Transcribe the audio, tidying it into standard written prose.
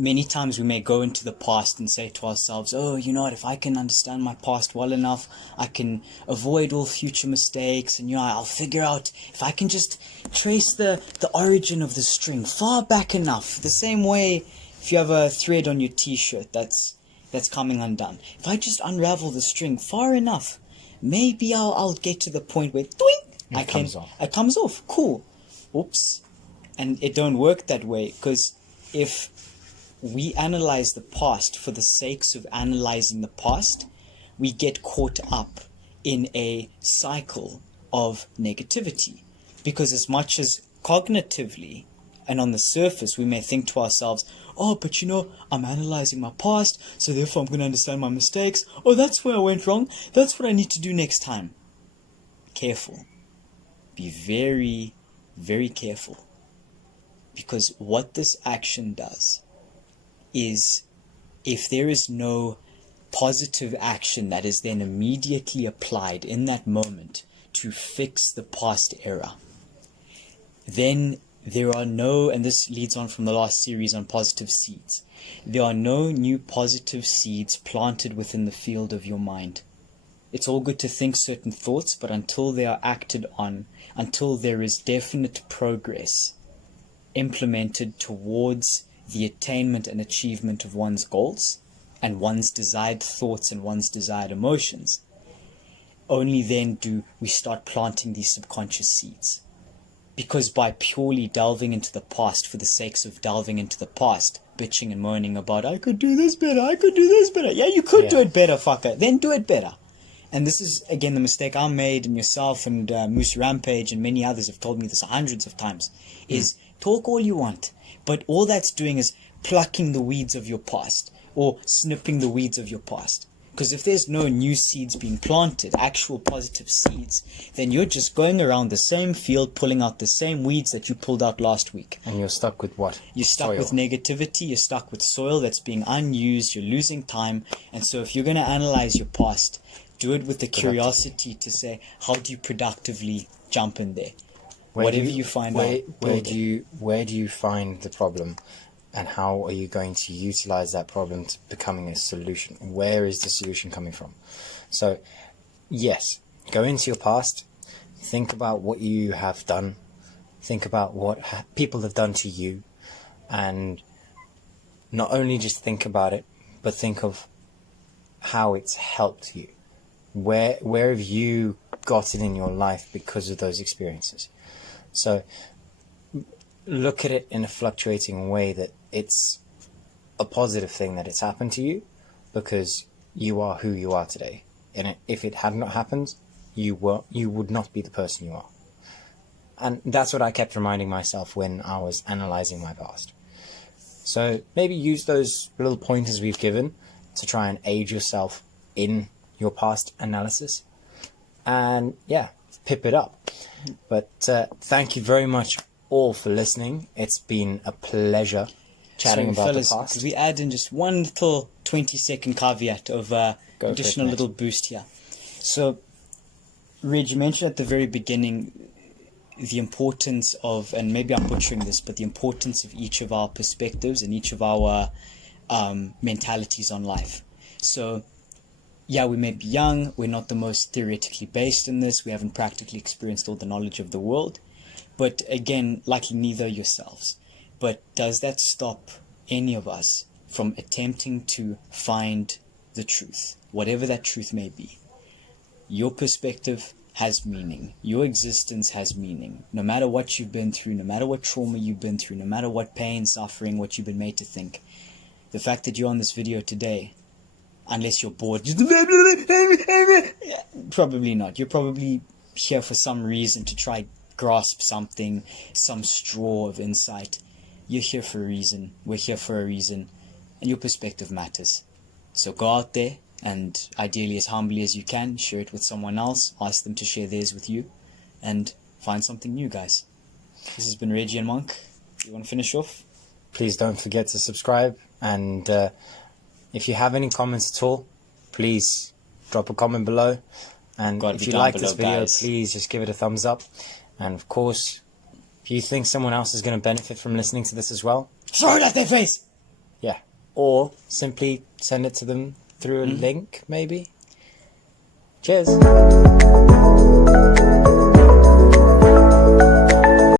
many times we may go into the past and say to ourselves, oh, you know what, if I can understand my past well enough, I can avoid all future mistakes, and, you know, I'll figure out, if I can just trace the origin of the string far back enough, the same way if you have a thread on your t-shirt that's coming undone. If I just unravel the string far enough, maybe I'll get to the point where, it comes off. Cool. Oops. And it don't work that way, because if we analyze the past for the sakes of analyzing the past, we get caught up in a cycle of negativity. Because as much as cognitively and on the surface we may think to ourselves, oh, but you know, I'm analyzing my past, so therefore I'm going to understand my mistakes. Oh, that's where I went wrong. That's what I need to do next time. Careful. Be very, very careful. Because what this action does is, if there is no positive action that is then immediately applied in that moment to fix the past error, then there are no, and this leads on from the last series on positive seeds, there are no new positive seeds planted within the field of your mind. It's all good to think certain thoughts, but until they are acted on, until there is definite progress implemented towards the attainment and achievement of one's goals and one's desired thoughts and one's desired emotions, only then do we start planting these subconscious seeds. Because by purely delving into the past for the sakes of delving into the past, bitching and moaning about, I could do this better, I could do this better. Yeah, you could do it better, fucker. Then do it better. And this is, again, the mistake I made, and yourself and Moose Rampage and many others have told me this hundreds of times, is talk all you want, but all that's doing is plucking the weeds of your past, or snipping the weeds of your past. Because if there's no new seeds being planted, actual positive seeds, then you're just going around the same field pulling out the same weeds that you pulled out last week. And you're stuck with what? You're stuck with negativity, you're stuck with soil that's being unused, you're losing time. And so if you're going to analyze your past, do it with the curiosity to say, how do you productively jump in there? Where do you find the problem, and how are you going to utilize that problem to becoming a solution? Where is the solution coming from? So, yes, go into your past, think about what you have done, think about what people have done to you, and not only just think about it, but think of how it's helped you. Where have you gotten in your life because of those experiences? So look at it in a fluctuating way, that it's a positive thing that it's happened to you, because you are who you are today. And if it had not happened, you would not be the person you are. And that's what I kept reminding myself when I was analyzing my past. So maybe use those little pointers we've given to try and aid yourself in your past analysis, and pip it up. But thank you very much all for listening. It's been a pleasure chatting about the past. Could we add in just one little 20-second caveat of additional little boost here? So, Reg, you mentioned at the very beginning the importance of, and maybe I'm butchering this, but the importance of each of our perspectives and each of our mentalities on life. So, yeah, we may be young, we're not the most theoretically based in this, we haven't practically experienced all the knowledge of the world, but again, likely neither yourselves. But does that stop any of us from attempting to find the truth, whatever that truth may be? Your perspective has meaning, your existence has meaning, no matter what you've been through, no matter what trauma you've been through, no matter what pain, suffering, what you've been made to think. The fact that you're on this video today, unless you're bored, probably not. You're probably here for some reason to try grasp something, some straw of insight. You're here for a reason. We're here for a reason. And your perspective matters. So go out there and, ideally as humbly as you can, share it with someone else. Ask them to share theirs with you. And find something new, guys. This has been Reggie and Monk. You want to finish off? Please don't forget to subscribe. And if you have any comments at all, please drop a comment below. And if you like this video, please just give it a thumbs up. And of course, if you think someone else is going to benefit from listening to this as well, throw it at their face! Yeah, or simply send it to them through a link, maybe. Cheers.